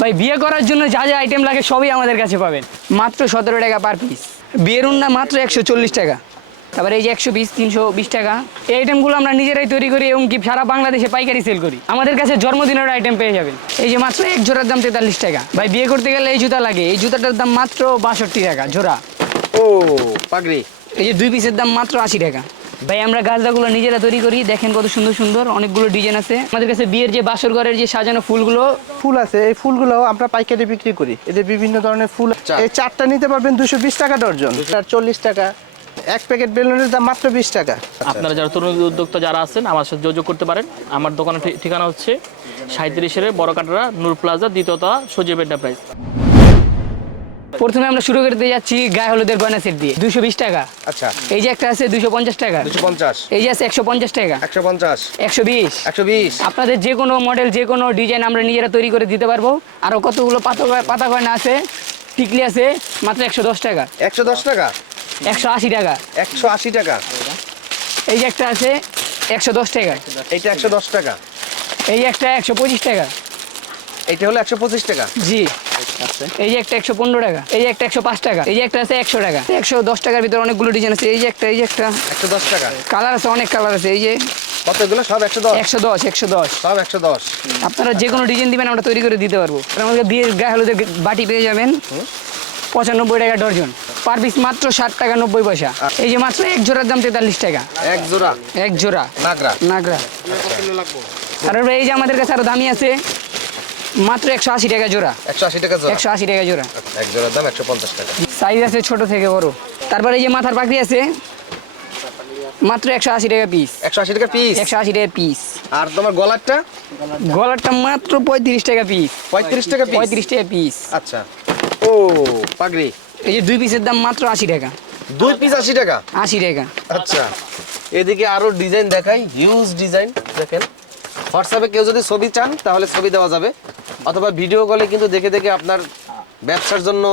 ভাই বিয়ে করার জন্য যা যা আইটেম লাগে সবই আমাদের কাছে পাবেন। মাত্র সতেরো টাকা পার পিস বিয়ের উন্না মাত্র একশো চল্লিশ টাকা। তারপরে এই যে একশো বিশ তিনশো বিশ টাকা। এই আইটেমগুলো আমরা নিজেরাই তৈরি করি এবং কি সারা বাংলাদেশে পাইকারি সেল করি। আমাদের কাছে জন্মদিনের আইটেম পেয়ে যাবেন। এই যে মাত্র এক জোড়ার দাম তেতাল্লিশ টাকা। ভাই বিয়ে করতে গেলে এই জুতা লাগে। এই জুতাটার দাম মাত্র বাষট্টি টাকা জোড়া। ও পাগড়ি। এই যে দুই পিসের দাম মাত্র আশি টাকা। ভাই আমরা গাছদাগুলো নিজেরা তৈরি করি। দেখেন কত সুন্দর সুন্দর অনেকগুলো ডিজাইন আছে। আমাদের কাছে বিয়ের যে বাসর ঘরের যে সাজানো ফুলগুলো ফুল আছে। এই ফুলগুলো আমরা পাইকারি বিক্রি করি। এদের বিভিন্ন ধরনের ফুল চার। এই চারটা নিতে পারবেন দুশো বিশ টাকা ডর্জন আর চল্লিশ টাকা। এক প্যাকেট বেলুনের দাম মাত্র বিশ টাকা। আপনারা যারা তরুণ উদ্যোক্তা যারা আছেন আমার সাথে যোগাযোগ করতে পারেন। আমার দোকানের ঠিকানা হচ্ছে সাঁত্রিশের বড় কাটরা নূর প্লাজা দ্বিতীয়তা সজীব এন্টারপ্রাইজ প্রথমে আমরা শুরু করতে যাচ্ছি গায়ে হলুদের গয়না সেট দিয়ে দুশো বিশ টাকা। আচ্ছা। এই যে একটা আছে দুশো পঞ্চাশ টাকা। দুশো পঞ্চাশ। এই যে আছে একশো পঞ্চাশ টাকা। একশো পঞ্চাশ। একশো বিশ। একশো বিশ। আপনাদের যে কোনো মডেল যে কোনো ডিজাইন আমরা নিজেরা তৈরি করে দিতে পারব। আরও কতগুলো পাতা পাতা গয়না আছে টিকলি আছে মাত্র একশো দশ টাকা। একশো দশ টাকা? একশো আশি টাকা। একশো আশি টাকা। এই যে একটা আছে একশো দশ টাকা। এইটা একশো দশ টাকা। এই একটা একশো পঁচিশ টাকা। এইটা হলো একশো পঁচিশ টাকা। জি। এই যে একটা একশো পনেরো টাকা এই যে একটা একশো পাঁচ টাকা এই যে একটা আছে একশো টাকা একশো দশ টাকার ভিতরে অনেকগুলো ডিজাইন আছে এই যে একটা এই যে একটা। একশো দশ টাকা? কালার আছে অনেক কালার আছে এই যে কতগুলো? সব একশো দশ? একশো দশ একশো দশ। সব একশো দশ। আপনারা যে কোনো ডিজাইন দিবেন আমরা তৈরি করে দিতে পারব। আর আমাদের বিয়ের গায়ে হলুদের বাটি পেয়ে যাবেন। পঁচানব্বই টাকা ডর্জন পার পিস মাত্র ষাট টাকা নব্বই পয়সা। এই যে মাত্র এক জোড়ার দাম তেতাল্লিশ টাকা। এক জোড়া? এক জোড়া। নাগরা। নাগরা। তারপরে এই যে আমাদের কাছে আরও দামি আছে। মাত্র একশো আশি টাকা জোড়া। একশো আশি টাকা জোড়া। একশো আশি টাকা জোড়া। এক জোড়ার দাম একশো পঞ্চাশ টাকা। সাইজ আছে ছোট থেকে বড়। তারপরে এই যে মাথার পাখি আছে মাত্র একশো আশি টাকা পিস একশো আশি টাকা পিস একশো আশি টাকা পিস আর তোমার গলারটা? গলারটা মাত্র পঁয়ত্রিশ টাকা পিস পঁয়ত্রিশ টাকা পিস পঁয়ত্রিশ টাকা পিস আচ্ছা। ও পাগড়ি। এই যে দুই পিসের দাম মাত্র আশি টাকা। দুই পিস আশি টাকা? আশি টাকা। আচ্ছা। এদিকে আরও ডিজাইন দেখাই হিউজ ডিজাইন দেখেন। হোয়াটসঅ্যাপে কেউ যদি ছবি চান তাহলে ছবি দেওয়া যাবে। অথবা ভিডিও কলে কিন্তু দেখে দেখে আপনার ব্যবসার জন্য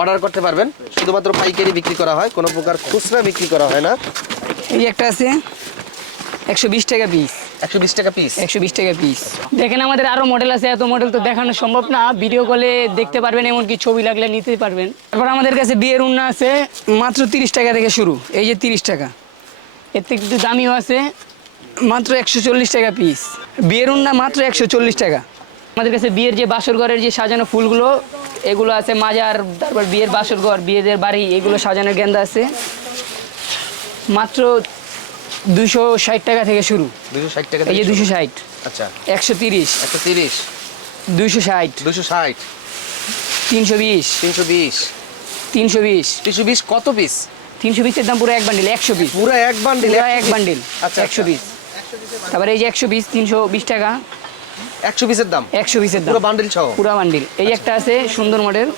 অর্ডার করতে পারবেন। শুধুমাত্র পাইকারি বিক্রি করা হয় কোনো প্রকার খুচরা বিক্রি করা হয় না। এই একটা আছে একশো বিশ টাকা পিস একশো বিশ টাকা পিস একশো বিশ টাকা পিস দেখেন আমাদের আরও মডেল আছে এত মডেল তো দেখানো সম্ভব না। ভিডিও কলে দেখতে পারবেন এমনকি ছবি লাগলে নিতে পারবেন। তারপর আমাদের কাছে বিয়ের উন্না আছে মাত্র তিরিশ টাকা থেকে শুরু। এই যে তিরিশ টাকা। এর থেকে একটু দামিও আছে। মাত্র একশো চল্লিশ টাকা পিস বিয়ের উন্না মাত্র একশো চল্লিশ টাকা। আমাদের কাছে বিয়ের যে বাসর ঘরের যে সাজানো ফুলগুলো এগুলো আছে মাজার তারপর বিয়ের বাসর ঘর বিয়েদের বাড়ি এগুলো সাজানোর গেন্দা আছে। মাত্র দুশো ষাট টাকা থেকে শুরু। দুশো ষাট টাকা এই যে থেকে দুশো ষাট। আচ্ছা। একশো তিরিশ। একশো তিরিশ। দুইশো ষাট। দুশো ষাট। তিনশো বিশ। তিনশো বিশ। তিনশো বিশ। তিনশো বিশ কত পিস তিনশো বিশের দাম পুরো এক বান্ডিল একশো পিস পুরো এক বান্ডিল এক বান্ডিল আচ্ছা একশো পিস তারপরে এই যে একশো বিশ তিনশো বিশ টাকা। একশো পিসের দাম? একশো পিসের দাম। পুরো বান্ডিল সহ পুরা বান্ডিল এই একটা আছে সুন্দর মডেল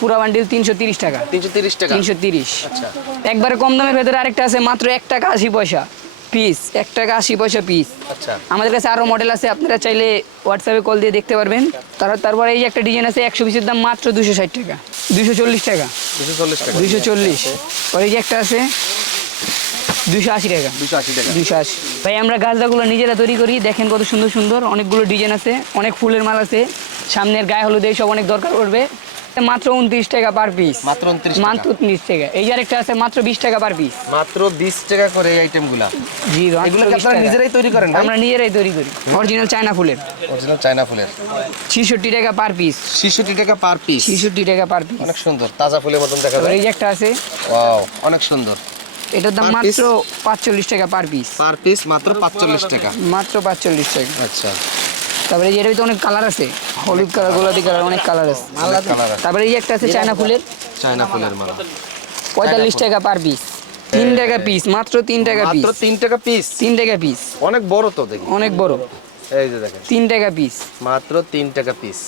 পুরা বান্ডিল তিনশো তিরিশ টাকা। তিনশো তিরিশ টাকা। তিনশো তিরিশ। আচ্ছা। একবারে কম দামের ভেতরে আরেকটা আছে মাত্র এক টাকা আশি পয়সা পিস এক টাকা আশি পয়সা পিস আচ্ছা। আমাদের কাছে আরও মডেল আছে আপনারা চাইলে হোয়াটসঅ্যাপে কল দিয়ে দেখতে পারবেন। তার তারপরে এই যে একটা ডিজাইন আছে একশো পিসের দাম মাত্র দুশো ষাট টাকা। দুশো চল্লিশ টাকা। দুশো চল্লিশ টাকা। দুইশো চল্লিশ। এই যে একটা আছে দুইশো আশি টাকা। দুশো আশি টাকা। দুইশো আশি। ভাই আমরা গাছদাগুলো নিজেরা তৈরি করি। দেখেন কত সুন্দর সুন্দর অনেকগুলো ডিজাইন আছে অনেক ফুলের মাল আছে। সামনের গায়ে হলুদ এইসব অনেক দরকার পড়বে। মাত্র উনত্রিশ টাকা পার পিস মাত্র 29 টাকা। মাত্র উনত্রিশ টাকা। এই যে আরেকটা আছে মাত্র বিশ টাকা পার পিস মাত্র বিশ টাকা করে এই আইটেমগুলা জি এগুলো আপনারা নিজেরাই তৈরি করেন আমরা নিজেরাই তৈরি করি। অরিজিনাল চায়না ফুলের। অরিজিনাল চায়না ফুলের। ছিষট্টি টাকা পার পিস ছিষট্টি টাকা পার পিস ছিষট্টি টাকা পার পিস অনেক সুন্দর তাজা ফুলের মতন দেখা যায়। এই যে একটা আছে। ওয়াও অনেক সুন্দর। এটার দাম মাত্র পাঁচচল্লিশ টাকা পার পিস পার পিস মাত্র পাঁচচল্লিশ টাকা। মাত্র পাঁচচল্লিশ টাকা। আচ্ছা। তারপরে এটার ভিতরে অনেক কালার আছে। হলুদ কালার গোলাপি কালার অনেক কালার আছে। অনেক কালার আছে। তারপরে এই একটা আছে চায়না ফুলের। চায়না ফুলের মালা। পঁয়তাল্লিশ টাকা পার পিস তিন টাকা পিস মাত্র তিন টাকা পিস মাত্র তিন টাকা পিস তিন টাকা পিস অনেক বড় তো দেখি। অনেক বড়। এই যে দেখেন। তিন টাকা পিস মাত্র তিন টাকা পিস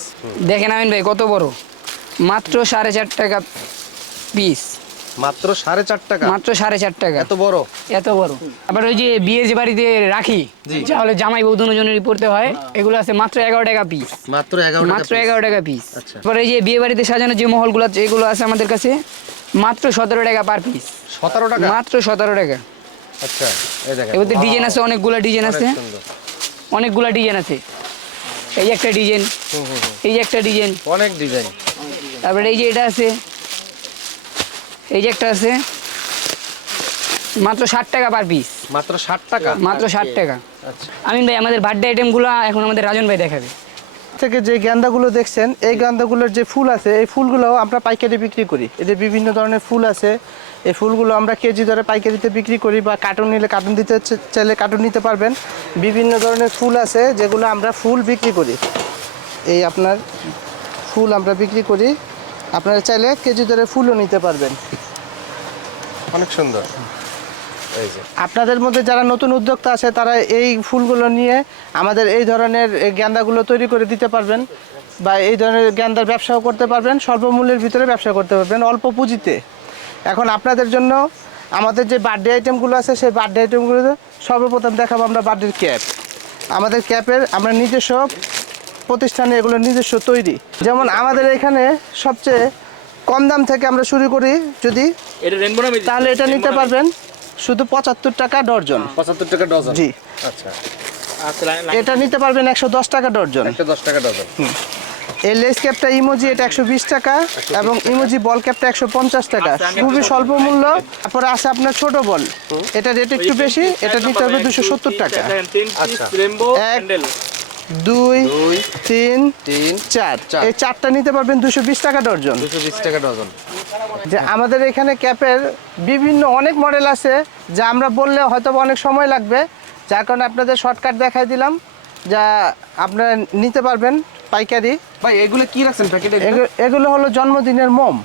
দেখেন আমিন ভাই কত বড়? মাত্র সাড়ে চার টাকা পিস মাত্র সাড়ে চার টাকা। মাত্র সাড়ে চার টাকা। এত বড়? এত বড়। আবার ওই যে বিয়ে যে বাড়িতে রাখি। তাহলে জামাই বউ দুজনেরই পড়তে হয় এগুলো আছে মাত্র এগারো টাকা পিস মাত্র এগারো মাত্র এগারো টাকা পিস আচ্ছা। তারপরে এই যে বিয়ে বাড়িতে সাজানো যে মহলগুলো আছে এগুলো আছে আমাদের কাছে মাত্র সতেরো টাকা পার পিস সতেরো টাকা? মাত্র সতেরো টাকা। আচ্ছা এই দেখেন এবার ডিজাইন আছে অনেকগুলা ডিজাইন আছে। অনেকগুলা ডিজাইন আছে। এই একটা ডিজাইন। এই একটা ডিজাইন অনেক ডিজাইন তারপরে এই যে এটা আছে এই যে একটা আছে। মাত্র ষাট টাকা পার পিস মাত্র ষাট টাকা? মাত্র ষাট টাকা। আচ্ছা আমিন ভাই আমাদের বার্থডে আইটেমগুলো এখন আমাদের রাজন ভাই দেখাবে। থেকে যে গেন্দাগুলো দেখছেন এই গেন্দাগুলোর যে ফুল আছে এই ফুলগুলো আমরা পাইকারি বিক্রি করি। এদের বিভিন্ন ধরনের ফুল আছে এই ফুলগুলো আমরা কেজি দরে পাইকারিতে বিক্রি করি বা কার্টুন নিলে কার্টুন দিতে চাইলে কার্টুন নিতে পারবেন। বিভিন্ন ধরনের ফুল আছে যেগুলো আমরা ফুল বিক্রি করি। এই আপনার ফুল আমরা বিক্রি করি। আপনারা চাইলে কেজি দরে ফুলও নিতে পারবেন। অনেক সুন্দর। আপনাদের মধ্যে যারা নতুন উদ্যোক্তা আছে তারা এই ফুলগুলো নিয়ে আমাদের এই ধরনের এই গেন্দাগুলো তৈরি করে দিতে পারবেন বা এই ধরনের গেন্দার ব্যবসাও করতে পারবেন স্বল্প মূল্যের ভিতরে ব্যবসা করতে পারবেন অল্প পুঁজিতে। এখন আপনাদের জন্য আমাদের যে বার্থডে আইটেমগুলো আছে সেই বার্থডে আইটেমগুলো সর্বপ্রথম দেখাবো আমরা বার্থডের ক্যাপ। আমাদের ক্যাপের আমরা নিজস্ব প্রতিষ্ঠানে এগুলো নিজস্ব তৈরি। যেমন আমাদের এখানে সবচেয়ে কম দাম থেকে আমরা শুরু করি যদি এটা রেনবো না তাহলে এটা নিতে পারবেন শুধু পঁচাত্তর টাকা ডর্জন। পঁচাত্তর টাকা ডজন জি। আচ্ছা। আচ্ছা এটা নিতে পারবেন একশো দশ টাকা ডর্জন। একটা দশ টাকা ডজন এই লেস ক্যাপটা ইমোজি এটা একশো বিশ টাকা এবং ইমোজি বল ক্যাপটা একশো পঞ্চাশ টাকা। আচ্ছা, খুবই একটু স্বল্প মূল্য। তারপরে আছে আপনার ছোট বল এটা রেট একটু বেশি এটা নিতে হবে দুশো সত্তর টাকা। আচ্ছা। এক। দুই তিন তিন চার। এই চারটা নিতে পারবেন দুশো বিশ টাকা ডর্জন দুশো বিশ টাকা ডজন। যে আমাদের এখানে ক্যাপের বিভিন্ন অনেক মডেল আছে যা আমরা বললে হয়তো অনেক সময় লাগবে। যার কারণে আপনাদের শর্টকাট দেখাই দিলাম যা আপনারা নিতে পারবেন পাইকারি। ভাই এগুলো কি রাখছেন প্যাকেটে এগুলো? হলো জন্মদিনের মোম।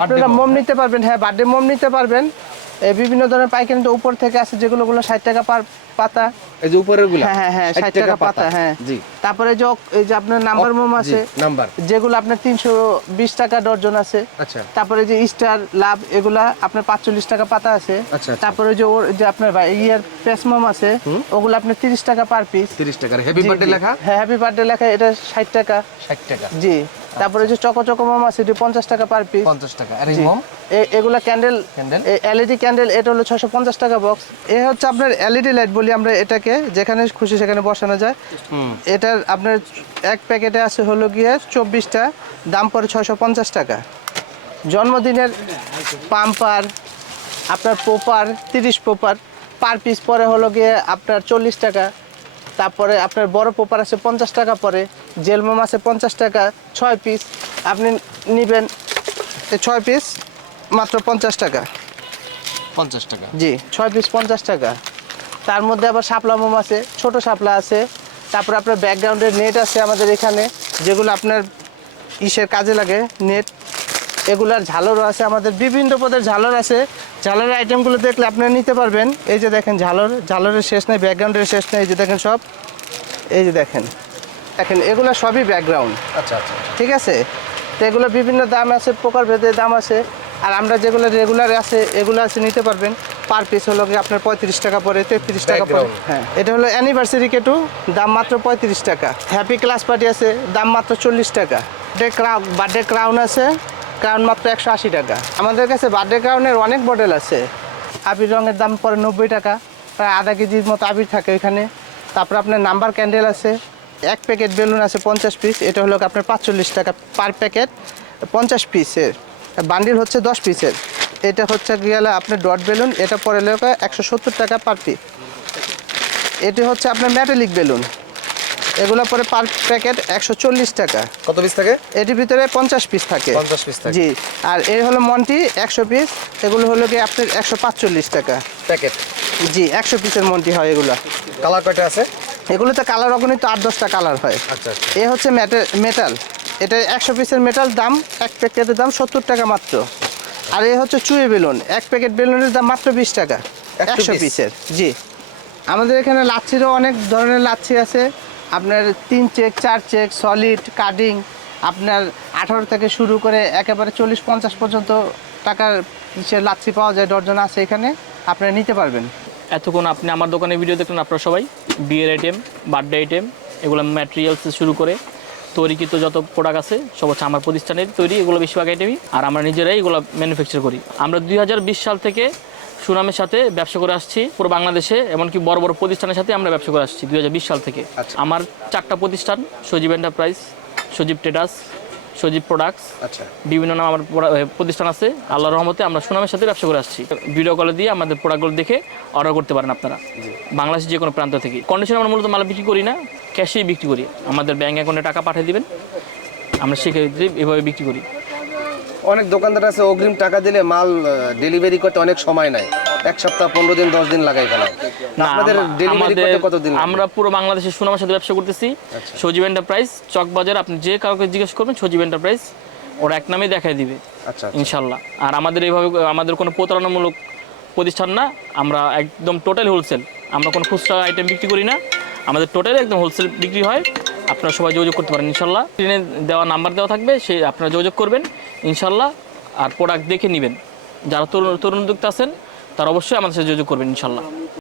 আপনারা মোম নিতে পারবেন হ্যাঁ বার্থডে মোম নিতে পারবেন। এই বিভিন্ন ধরনের পাইকারি উপর থেকে আছে যেগুলো গুলো ষাট টাকা পার পাতা। এই যে উপরেরগুলো হ্যাঁ হ্যাঁ হ্যাঁ ষাট টাকা পাতা হ্যাঁ। জি। তারপরে যে এই যে আপনার নাম্বার মোম আছে নাম্বার যেগুলো আপনার তিনশো বিশ টাকা ডর্জন আছে। আচ্ছা। তারপরে যে স্টার লাভ এগুলা আপনার পাঁচচল্লিশ টাকা পাতা আছে। আচ্ছা, আচ্ছা। তারপরে যে ওর যে আপনার ইয়ার পেসমম আছে ওগুলো আপনার তিরিশ টাকা পার পিস তিরিশ টাকার। হেভি বার্থডে লেখা? হ্যাঁ হ্যাপি বার্থডে লেখা এটা ষাট টাকা। ষাট টাকা। জি। তারপরে যে চকো চকো মম আছে এটা পঞ্চাশ টাকা পার পিস পঞ্চাশ টাকা। আর এই মম? এগুলা ক্যান্ডেল Candle? এলইডি ক্যান্ডেল এটা হলো ছশো পঞ্চাশ টাকা বক্স এ হচ্ছে আপনার এলইডি লাইট বলি আমরা এটাকে যেখানে খুশি সেখানে বসানো যায়। এটার আপনার এক প্যাকেটে আছে হলো গিয়ে চব্বিশটা দাম পড়ে ছয়শো পঞ্চাশ টাকা। জন্মদিনের পাম্পার আপনার পোপার তিরিশ পোপার পার পিস পরে হলো গিয়ে আপনার চল্লিশ টাকা। তারপরে আপনার বড় পোপার আছে পঞ্চাশ টাকা পরে। জেলমোম আছে পঞ্চাশ টাকা ছয় পিস আপনি নেবেন এই ছয় পিস মাত্র পঞ্চাশ টাকা। পঞ্চাশ টাকা। জি ছয় পিস পঞ্চাশ টাকা। তার মধ্যে আবার শাপলা মোম আছে ছোট শাপলা আছে। তারপর আপনার ব্যাকগ্রাউন্ডের নেট আছে আমাদের এখানে যেগুলো আপনার ইসের কাজে লাগে নেট এগুলার ঝালরও আছে আমাদের বিভিন্ন পদের ঝালর আছে। ঝালরের আইটেমগুলো দেখলে আপনারা নিতে পারবেন। এই যে দেখেন ঝালর ঝালরের শেষ নেই ব্যাকগ্রাউন্ডের শেষ নেই এই যে দেখেন সব। এই যে দেখেন। দেখেন এগুলো সবই ব্যাকগ্রাউন্ড আচ্ছা আচ্ছা। ঠিক আছে? তো এগুলো বিভিন্ন দাম আছে প্রকার ভেদে দাম আছে। আর আমরা যেগুলো রেগুলার আছে এগুলো আছে নিতে পারবেন। পার পিস হলো কি আপনার পঁয়ত্রিশ টাকা পরে তেত্রিশ টাকা পরে হ্যাঁ এটা হলো অ্যানিভার্সারি কেটু দাম মাত্র পঁয়ত্রিশ টাকা। হ্যাপি ক্লাস পার্টি আছে দাম মাত্র চল্লিশ টাকা। বার্থডে ক্রাউন বার্থডে ক্রাউন আছে ক্রাউন মাত্র একশো আশি টাকা। আমাদের কাছে বার্থডে ক্রাউনের অনেক মডেল আছে। আবির রঙের দাম পরে নব্বই টাকা। প্রায় আধা কেজির মতো আবির থাকে এখানে তারপর আপনার নাম্বার ক্যান্ডেল আছে। এক প্যাকেট বেলুন আছে পঞ্চাশ পিস এটা হলো আপনার পাঁচচল্লিশ টাকা পার প্যাকেট পঞ্চাশ পিসের বান্ডিল হচ্ছে দশ পিসের এটা হচ্ছে গেলে আপনার ডট বেলুন এটা পরে লেখা একশো সত্তর টাকা পার পিস এটি হচ্ছে আপনার ম্যাটালিক বেলুন। এগুলো পরে পার প্যাকেট একশো চল্লিশ টাকা। কত পিস থাকে? এটির ভিতরে পঞ্চাশ পিস থাকে। 50 piece থাকে। জি। আর এই হলো মন্টি একশো পিস এগুলো হলো কি আপনার একশো পাঁচচল্লিশ টাকা। প্যাকেট জি একশো পিসের মন্টি হয় এগুলো। কালার কয়টা আছে? এগুলোতে কালার অগণিত আট দশটা কালার হয়। আচ্ছা আচ্ছা। এ হচ্ছে মেটাল। এটা একশো পিসের মেটাল দাম এক প্যাকেটের দাম সত্তর টাকা মাত্র। আর এ হচ্ছে চুয়ে বেলুন এক প্যাকেট বেলুনের দাম মাত্র বিশ টাকা। একশো পিসের জি। আমাদের এখানে লাচ্ছিরও অনেক ধরনের লাচ্ছি আছে। আপনার তিন চেক চার চেক সলিড কাটিং আপনার আঠারো থেকে শুরু করে একেবারে চল্লিশ পঞ্চাশ পর্যন্ত টাকার লাচ্ছি পাওয়া যায় ডর্জন আছে এখানে। আপনারা নিতে পারবেন। এতক্ষণ আপনি আমার দোকানে ভিডিও দেখলেন আপনারা সবাই? বিয়ের আইটেম বার্থডে আইটেম এগুলো ম্যাটেরিয়ালস শুরু করে তৈরিকৃত যত প্রোডাক্ট আছে সব হচ্ছে আমার প্রতিষ্ঠানের তৈরি এগুলো বেশিরভাগ আইটেমই আর আমরা নিজেরাই এগুলো ম্যানুফ্যাকচার করি। আমরা দুই হাজার বিশ সাল থেকে সুনামের সাথে ব্যবসা করে আসছি পুরো বাংলাদেশে এমনকি বড় বড় প্রতিষ্ঠানের সাথে আমরা ব্যবসা করে আসছি দুই হাজার বিশ সাল থেকে। আচ্ছা। আমার চারটা প্রতিষ্ঠান Sajib enterprise Sajib traders Sajib products আচ্ছা। বিভিন্ন নাম আমার প্রতিষ্ঠান আছে। আল্লাহর রহমতে আমরা সুনামের সাথে ব্যবসা করে আসছি। ভিডিও কলে দিয়ে আমাদের প্রোডাক্টগুলো দেখে অর্ডার করতে পারেন আপনারা। বাংলাদেশের যে কোনো প্রান্ত থেকে। কন্ডিশন আমরা মূলত মাল বিক্রি করি না ক্যাশেই বিক্রি করি। আমাদের ব্যাঙ্ক অ্যাকাউন্টে টাকা পাঠিয়ে দিবেন। আমরা সেক্ষেত্রে এভাবে বিক্রি করি। অনেক দোকানদার আছে অগ্রিম টাকা দিলে মাল ডেলিভারি করতে অনেক সময় নেয়। এক সপ্তাহ পনেরো দিন দশ দিন লাগাই ফেলায় আপনাদের ডেলিভারি কতদিন আমরা পুরো বাংলাদেশের সুনামের সাথে ব্যবসা করতেছি। সজীব এন্টারপ্রাইজ চকবাজার আপনি যে কাউকে জিজ্ঞেস করবেন সজীব এন্টারপ্রাইজ ওরা এক নামে দেখাই দিবে আচ্ছা ইনশাল্লাহ। আর আমাদের এইভাবে আমাদের কোনো প্রতারণামূলক প্রতিষ্ঠান না আমরা একদম টোটাল হোলসেল আমরা কোনো খুচরা আইটেম বিক্রি করি না আমাদের টোটাল একদম হোলসেল বিক্রি হয়। আপনারা সবাই যোগাযোগ করতে পারেন ইনশাল্লাহ। ট্রেনে দেওয়া নাম্বার দেওয়া থাকবে সেই আপনারা যোগাযোগ করবেন ইনশাল্লাহ। আর প্রোডাক্ট দেখে নেবেন। যারা তরুণ তরুণ উদ্যোক্তা আছেন তারা অবশ্যই আমাদের সাথে যোগাযোগ করবেন ইনশাল্লাহ